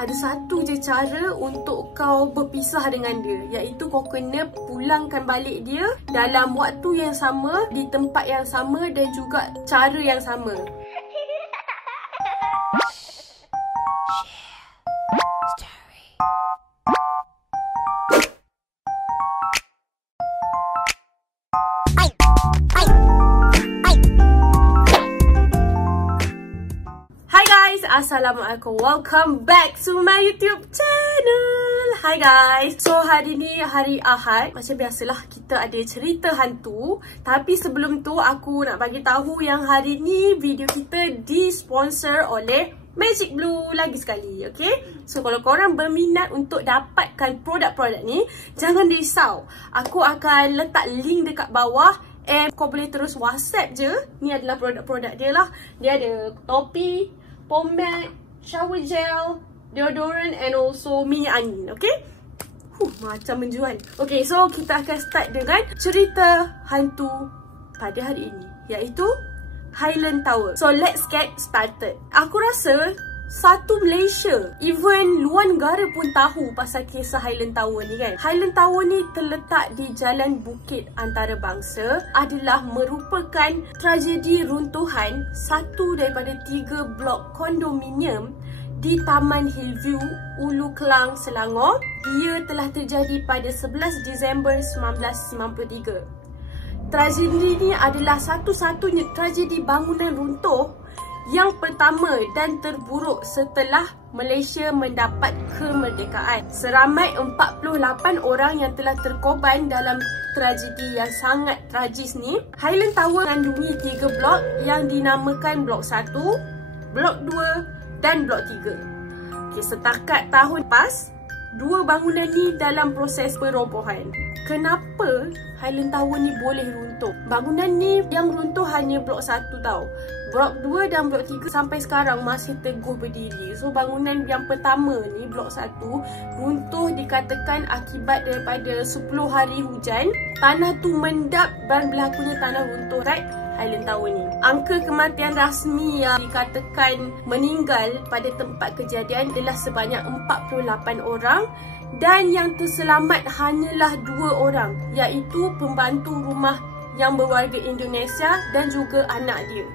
ada satu je cara untuk kau berpisah dengan dia, iaitu kau kena pulangkan balik dia dalam waktu yang sama, di tempat yang sama dan juga cara yang sama. Assalamualaikum, welcome back to my YouTube channel. Hi guys, so hari ni hari Ahad. Macam biasalah kita ada cerita hantu. Tapi sebelum tu aku nak bagi tahu yang hari ni video kita disponsor oleh Magic Blue lagi sekali, okay? So kalau korang berminat untuk dapatkan produk-produk ni, jangan risau. Aku akan letak link dekat bawah. Kau boleh terus WhatsApp je. Ni adalah produk-produk dia lah. Dia ada topi, pomade, shower gel, deodorant and also minyak angin, okay? Macam menjual. Okay, so kita akan start dengan cerita hantu pada hari ini, iaitu Highland Tower. So let's get started. Aku rasa satu Malaysia, even luar negara pun tahu pasal kisah Highland Tower ni kan. Highland Tower ni terletak di Jalan Bukit Antarabangsa, adalah merupakan tragedi runtuhan satu daripada 3 blok kondominium di Taman Hillview, Ulu Kelang, Selangor. Ia telah terjadi pada 11 Disember 1993. Tragedi ini adalah satu-satunya tragedi bangunan runtuh yang pertama dan terburuk setelah Malaysia mendapat kemerdekaan. Seramai 48 orang yang telah terkorban dalam tragedi yang sangat tragis ni. Highland Tower mengandungi 3 blok yang dinamakan Blok 1, Blok 2 dan Blok 3. Okay, setakat tahun lepas, 2 bangunan ni dalam proses perobohan. Kenapa Highland Tower ni boleh runtuh? Bangunan ni yang runtuh hanya Blok 1 tau. Blok 2 dan Blok 3 sampai sekarang masih teguh berdiri. So bangunan yang pertama ni, Blok 1, runtuh dikatakan akibat daripada 10 hari hujan. Tanah tu mendap dan berlakunya tanah runtuh right Highland Tower ni. Angka kematian rasmi yang dikatakan meninggal pada tempat kejadian adalah sebanyak 48 orang. Dan yang terselamat hanyalah 2 orang, iaitu pembantu rumah yang berwarga Indonesia dan juga anak dia.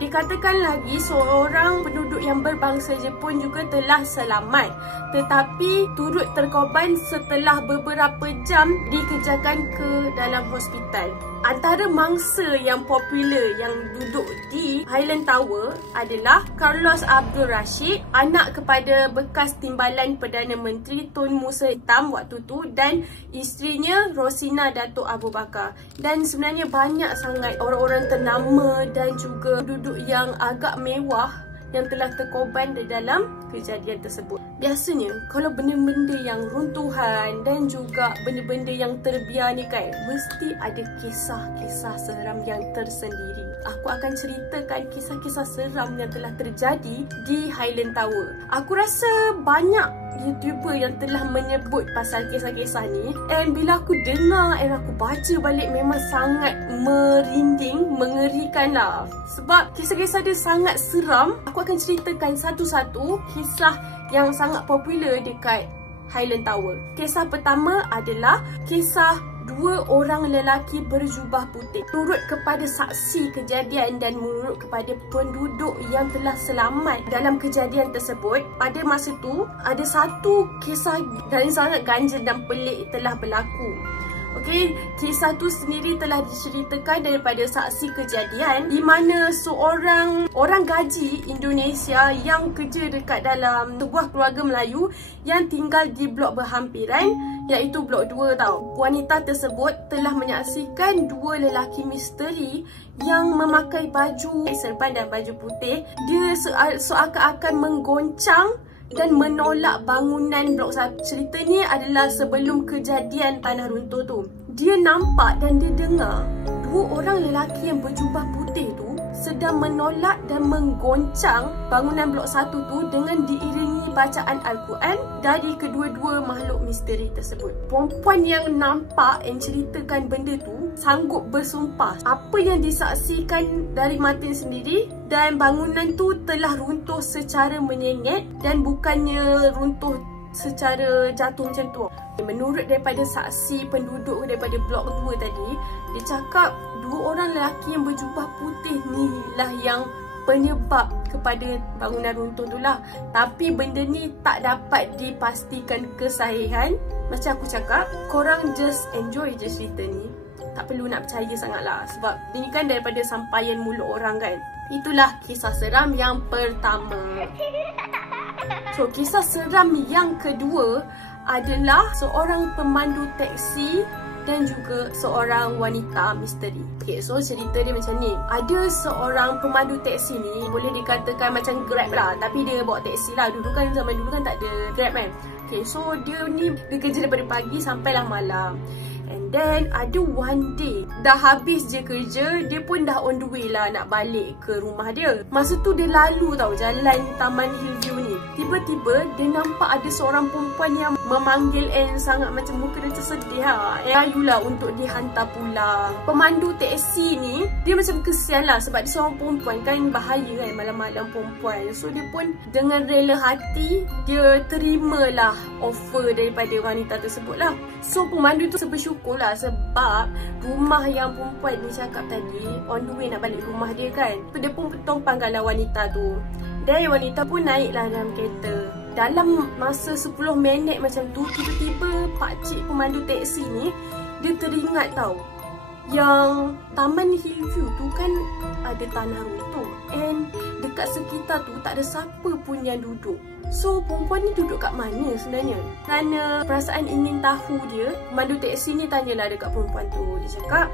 Dikatakan lagi seorang penduduk yang berbangsa Jepun juga telah selamat, tetapi turut terkorban setelah beberapa jam dikejarkan ke dalam hospital. Antara mangsa yang popular yang duduk di Highland Tower adalah Carlos Abdul Rashid, anak kepada bekas Timbalan Perdana Menteri Tun Musa Hitam waktu tu, dan isterinya Rosina Datuk Abu Bakar. Dan sebenarnya banyak sangat orang-orang ternama dan juga duduk yang agak mewah yang telah terkorban di dalam kejadian tersebut. Biasanya kalau benda-benda yang runtuhan dan juga benda-benda yang terbiar ni kan, mesti ada kisah-kisah seram yang tersendiri. Aku akan ceritakan kisah-kisah seram yang telah terjadi di Highland Tower. Aku rasa banyak YouTuber yang telah menyebut pasal kisah-kisah ni, and bila aku dengar dan aku baca balik memang sangat merinding, mengerikan lah. Sebab kisah-kisah dia sangat seram. Aku akan ceritakan satu-satu kisah yang sangat popular dekat Highland Tower. Kisah pertama adalah kisah 2 orang lelaki berjubah putih. Menurut kepada saksi kejadian dan menurut kepada penduduk yang telah selamat dalam kejadian tersebut, pada masa tu ada satu kisah yang sangat ganjil dan pelik telah berlaku. Okey, kisah tu sendiri telah diceritakan daripada saksi kejadian, di mana seorang orang gaji Indonesia yang kerja dekat dalam sebuah keluarga Melayu yang tinggal di blok berhampiran, iaitu blok 2 tau. Wanita tersebut telah menyaksikan 2 lelaki misteri yang memakai baju serban dan baju putih. Dia seakan-akan menggoncang dan menolak bangunan blok 1. Cerita ni adalah sebelum kejadian tanah runtuh tu. Dia nampak dan dia dengar 2 orang lelaki yang berjubah putih tu sedang menolak dan menggoncang bangunan blok 1 tu dengan diiringi bacaan Al-Quran dari kedua-dua makhluk misteri tersebut. Perempuan yang nampak yang ceritakan benda tu sanggup bersumpah apa yang disaksikan dari matanya sendiri, dan bangunan tu telah runtuh secara menyengit dan bukannya runtuh secara jatuh macam tu. Menurut daripada saksi penduduk daripada blok 2 tadi, dia cakap 2 orang lelaki yang berjubah putih ni lah yang penyebab kepada bangunan runtuh tu lah. Tapi benda ni tak dapat dipastikan kesahihan. Macam aku cakap, korang just enjoy je cerita ni, tak perlu nak percaya sangat lah, sebab ini kan daripada sampaian mulut orang kan. Itulah kisah seram yang pertama. So, kisah seram yang kedua adalah seorang pemandu teksi dan juga seorang wanita misteri. Okay, so cerita dia macam ni. Ada seorang pemandu teksi ni, boleh dikatakan macam Grab lah, tapi dia bawa teksi lah. Dulu kan, zaman dulu kan tak ada Grab kan. Okay, so dia ni dia kerja daripada pagi sampailah malam. And then ada one day, dah habis je kerja, dia pun dah on the way lah nak balik ke rumah dia. Masa tu dia lalu tau jalan Taman Hillview ni. Tiba-tiba dia nampak ada seorang perempuan yang memanggil and sangat macam muka dia tersedih lah. Layulah untuk dihantar pulang. Pemandu teksi ni, dia macam kesian lah sebab dia seorang perempuan kan, bahaya kan malam-malam perempuan. So dia pun dengan rela hati, dia terimalah offer daripada wanita tersebut lah. So pemandu tu bersyukur lah sebab rumah yang perempuan ni cakap tadi on the way nak balik rumah dia kan. So dia pun tumpangkanlah wanita tu. Dan wanita pun naiklah dalam kereta. Dalam masa 10 minit macam tu, tiba-tiba pakcik pemandu teksi ni, dia teringat tau, yang Taman Hillview tu kan ada tanah runtuh, and dekat sekitar tu tak ada siapa pun yang duduk. So perempuan ni duduk kat mana sebenarnya? Kerana perasaan ingin tahu dia, pemandu teksi ni tanyalah dekat perempuan tu. Dia cakap,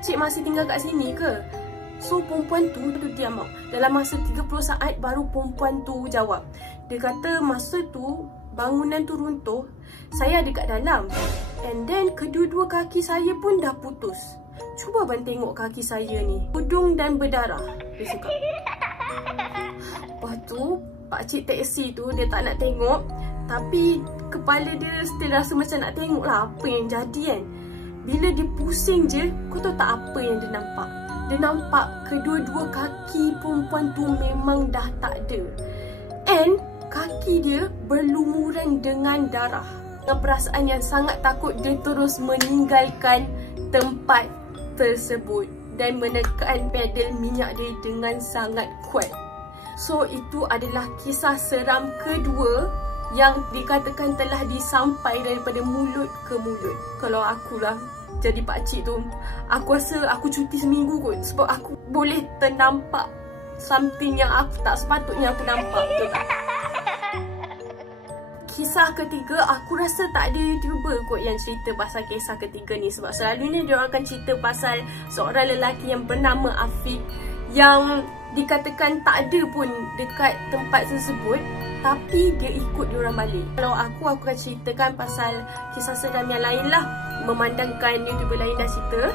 "Cik masih tinggal kat sini ke?" So perempuan tu diam tau. Dalam masa 30 saat baru perempuan tu jawab. Dia kata masa tu bangunan tu runtuh, saya ada kat dalam, and then kedua-dua kaki saya pun dah putus. Cuba abang tengok kaki saya ni, hudung dan berdarah. Dia cakap. Lepas tu pakcik teksi tu dia tak nak tengok, tapi kepala dia still rasa macam nak tengok lah apa yang jadi kan. Bila dia pusing je, kau tahu tak apa yang dia nampak? Dia nampak kedua-dua kaki perempuan tu memang dah tak ada. And kaki dia berlumuran dengan darah. Dengan perasaan yang sangat takut, dia terus meninggalkan tempat tersebut dan menekan pedal minyak dia dengan sangat kuat. So itu adalah kisah seram kedua yang dikatakan telah disampai daripada mulut ke mulut. Kalau akulah jadi pakcik tu, aku rasa aku cuti seminggu kot, sebab aku boleh ternampak something yang aku tak sepatutnya aku nampak. Betul tak? Kisah ketiga, aku rasa tak ada YouTuber kot yang cerita pasal kisah ketiga ni, sebab selalunya dia akan cerita pasal seorang lelaki yang bernama Afiq yang dikatakan tak ada pun dekat tempat tersebut, tapi dia ikut diorang balik. Kalau aku akan ceritakan pasal kisah seram yang lain lah, memandangkan YouTuber lain dah cerita.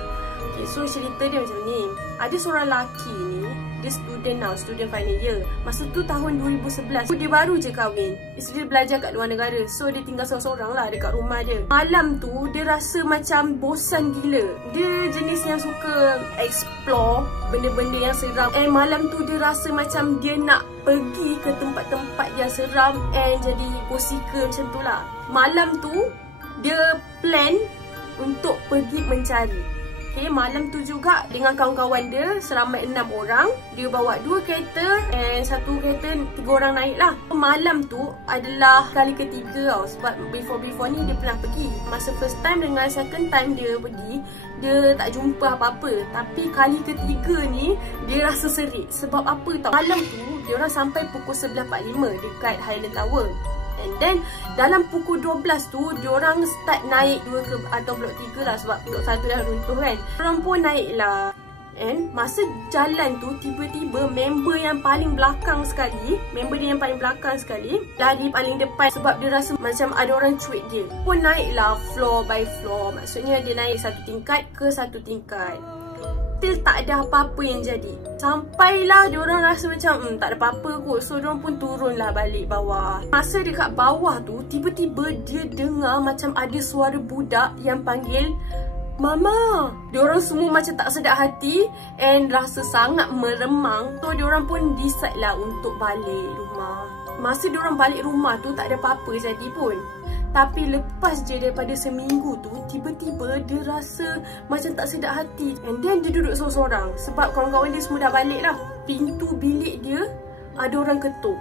Okay, so cerita dia macam ni. Ada seorang lelaki ni, dia student now, student final year. Masa tu tahun 2011, dia baru je kahwin. Isteri dia belajar kat luar negara, so dia tinggal seorang-seorang lah dekat rumah dia. Malam tu dia rasa macam bosan gila. Dia jenis yang suka explore benda-benda yang seram. And malam tu dia rasa macam dia nak pergi ke tempat-tempat yang seram and jadi ghost seeker macam tu lah. Malam tu dia plan untuk pergi mencari. Okay, malam tu juga dengan kawan-kawan dia seramai 6 orang. Dia bawa 2 kereta and 1 kereta 3 orang naik lah. Malam tu adalah kali ketiga tau, sebab before ni dia pernah pergi. Masa first time dengan second time dia pergi, dia tak jumpa apa-apa. Tapi kali ketiga ni dia rasa serik. Sebab apa tau? Malam tu dia orang sampai pukul 11.45 dekat Highland Tower. And then dalam pukul 12 tu diorang start naik atau blok 3 lah, sebab blok 1 dah runtuh kan. Diorang pun naik lah. And masa jalan tu tiba-tiba member yang paling belakang sekali, lari paling depan sebab dia rasa macam ada orang cuik dia. Pun naik lah floor by floor, maksudnya dia naik satu tingkat ke satu tingkat. still tak ada apa-apa yang jadi. Sampailah diorang rasa macam tak ada apa-apa kot. So diorang pun turunlah balik bawah. Masa dekat bawah tu, tiba-tiba dia dengar macam ada suara budak yang panggil Mama. Diorang semua macam tak sedar hati and rasa sangat meremang. So diorang pun decide lah untuk balik rumah. Masa diorang balik rumah tu tak ada apa-apa jadi pun. Tapi lepas je daripada seminggu tu, tiba-tiba dia rasa macam tak sedar hati. And then dia duduk sorang-sorang sebab kawan-kawan dia semua dah balik lah. Pintu bilik dia ada orang ketuk.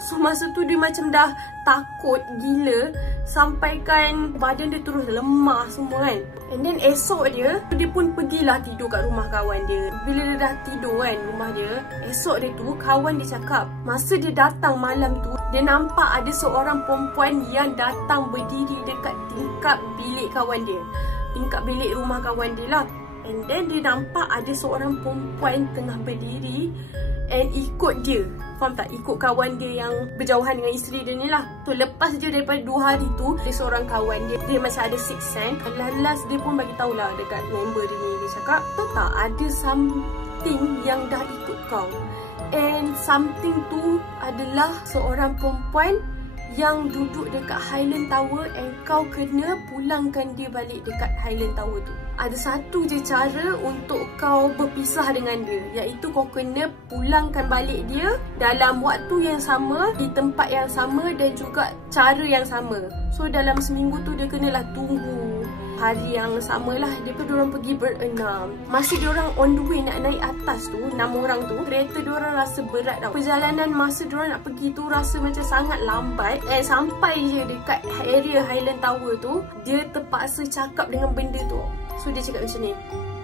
So masa tu dia macam dah takut gila, sampaikan badan dia terus lemah semua kan. And then esok dia pun pergilah tidur kat rumah kawan dia. Bila dia dah tidur kan rumah dia, esok dia tu kawan dia cakap masa dia datang malam tu, dia nampak ada seorang perempuan yang datang berdiri dekat tingkap bilik kawan dia, tingkap bilik rumah kawan dia lah. And then dia nampak ada seorang perempuan tengah berdiri and ikut dia. Faham tak? Ikut kawan dia yang berjauhan dengan isteri dia ni lah. So lepas je daripada 2 hari tu, dia seorang kawan dia, dia macam ada sixth sense. Last dia pun bagi tahulah dekat member dia ni. Dia cakap, tahu tak ada something yang dah ikut kau. And something tu adalah seorang perempuan yang duduk dekat Highland Tower and kau kena pulangkan dia balik dekat Highland Tower tu. Ada satu je cara untuk kau berpisah dengan dia, iaitu kau kena pulangkan balik dia dalam waktu yang sama, di tempat yang sama dan juga cara yang sama. So dalam seminggu tu dia kenalah tunggu hari yang samalah. Diorang pergi berenam. Masa diorang on the way nak naik atas tu, 6 orang tu, kereta diorang rasa berat tau. Perjalanan masa diorang nak pergi tu rasa macam sangat lambat. Sampai je dekat area Highland Tower tu, dia terpaksa cakap dengan benda tu. So dia cakap macam ni,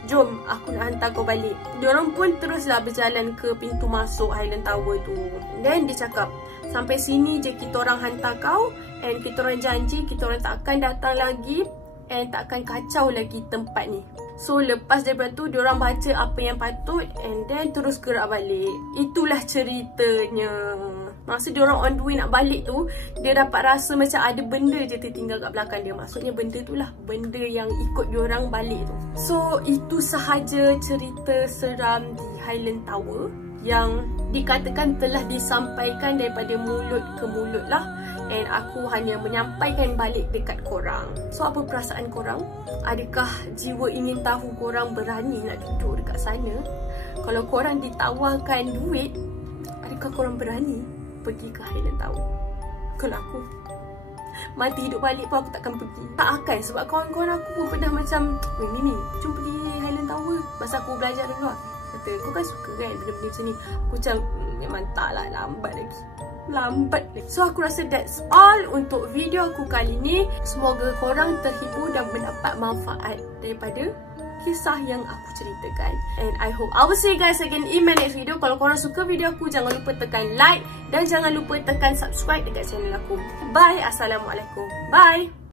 jom aku nak hantar kau balik. Diorang pun teruslah berjalan ke pintu masuk Highland Tower tu. Then dia cakap, sampai sini je kita orang hantar kau, and kita orang janji kita orang tak akan datang lagi and tak akan kacau lagi tempat ni. So lepas daripada tu, diorang baca apa yang patut and then terus gerak balik. Itulah ceritanya. Masa diorang on the way nak balik tu, dia dapat rasa macam ada benda je tertinggal kat belakang dia. Maksudnya benda tu lah, benda yang ikut diorang balik tu. So itu sahaja cerita seram di Highland Tower yang dikatakan telah disampaikan daripada mulut ke mulut lah. And aku hanya menyampaikan balik dekat korang. So apa perasaan korang? Adakah jiwa ingin tahu korang berani nak duduk dekat sana? Kalau korang ditawarkan duit, adakah korang berani pergi ke Highland Tower? Kalau aku mati hidup balik pun aku takkan pergi. Tak akan, sebab kawan-kawan aku pun pernah macam, weh Mimi, jom pergi Highland Tower. Masa aku belajar dulu lah, kata, kau kan suka kan benda-benda macam ni. Aku macam, memang tak lah, lambat lagi. So aku rasa that's all untuk video aku kali ni. Semoga korang terhibur dan mendapat manfaat daripada kisah yang aku ceritakan. And I hope I will see you guys again in my next video. Kalau korang suka video aku, jangan lupa tekan like dan jangan lupa tekan subscribe dekat channel aku. Bye. Assalamualaikum. Bye.